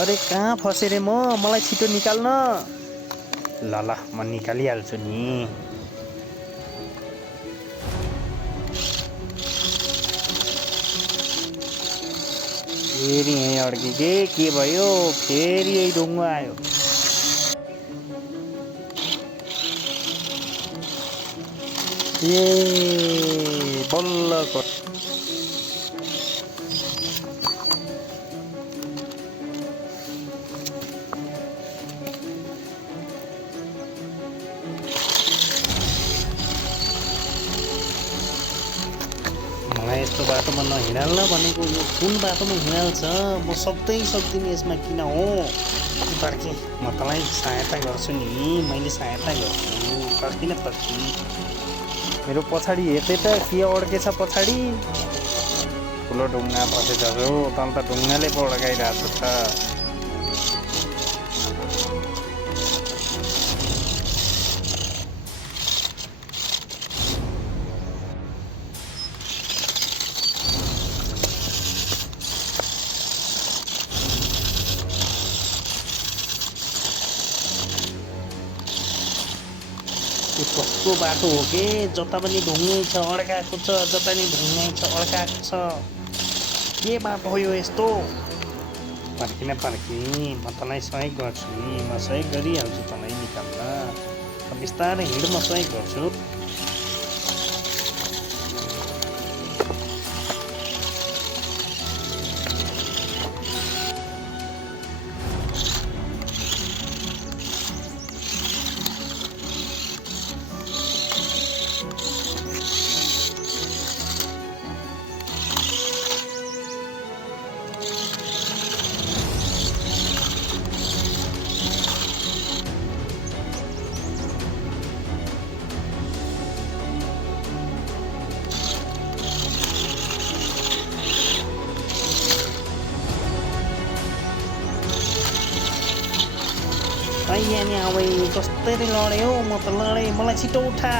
अरे कहाँ फसेँ रे मलाई छिटो निकाल्न। ल ल म निकालिहाल्छु नि। फेरि यहीँ अड्किके के भयो, फेरि यही ढुङ्गा आयो। ए बल्लको मलाई यस्तो बाटोमा नहिँडाल्न भनेको। यो कुन बाटोमा हिँडाल्छ? म सक्दिनँ यसमा। किन हो फर्की, म तँलाई सहायता गर्छु नि। मैले सहायता गर्छु। फर्की। मेरो पछाडि हेर्दै त के अड्केछ पछाडि। ठुलो ढुङ्गा फसेछ जो। तल त ढुङ्गाले पो अड्काइरहेको छ। यो कस्तो बाटो हो के? जता पनि ढुङ्गै छ, अड्काएको छ। जता नि ढुङ्गै छ, अड्काएको छ। के बाटो हो यो यस्तो? फर्किन फर्की, म तँलाई सहयोग गर्छु नि। म सहयोग गरिहाल्छु तँलाई निकाल्न। बिस्तारै हिँड, म सहयोग गर्छु। यहाँ नि अब कसरी लडेँ हौ? म त लडेँ। मलाई छिटो उठा।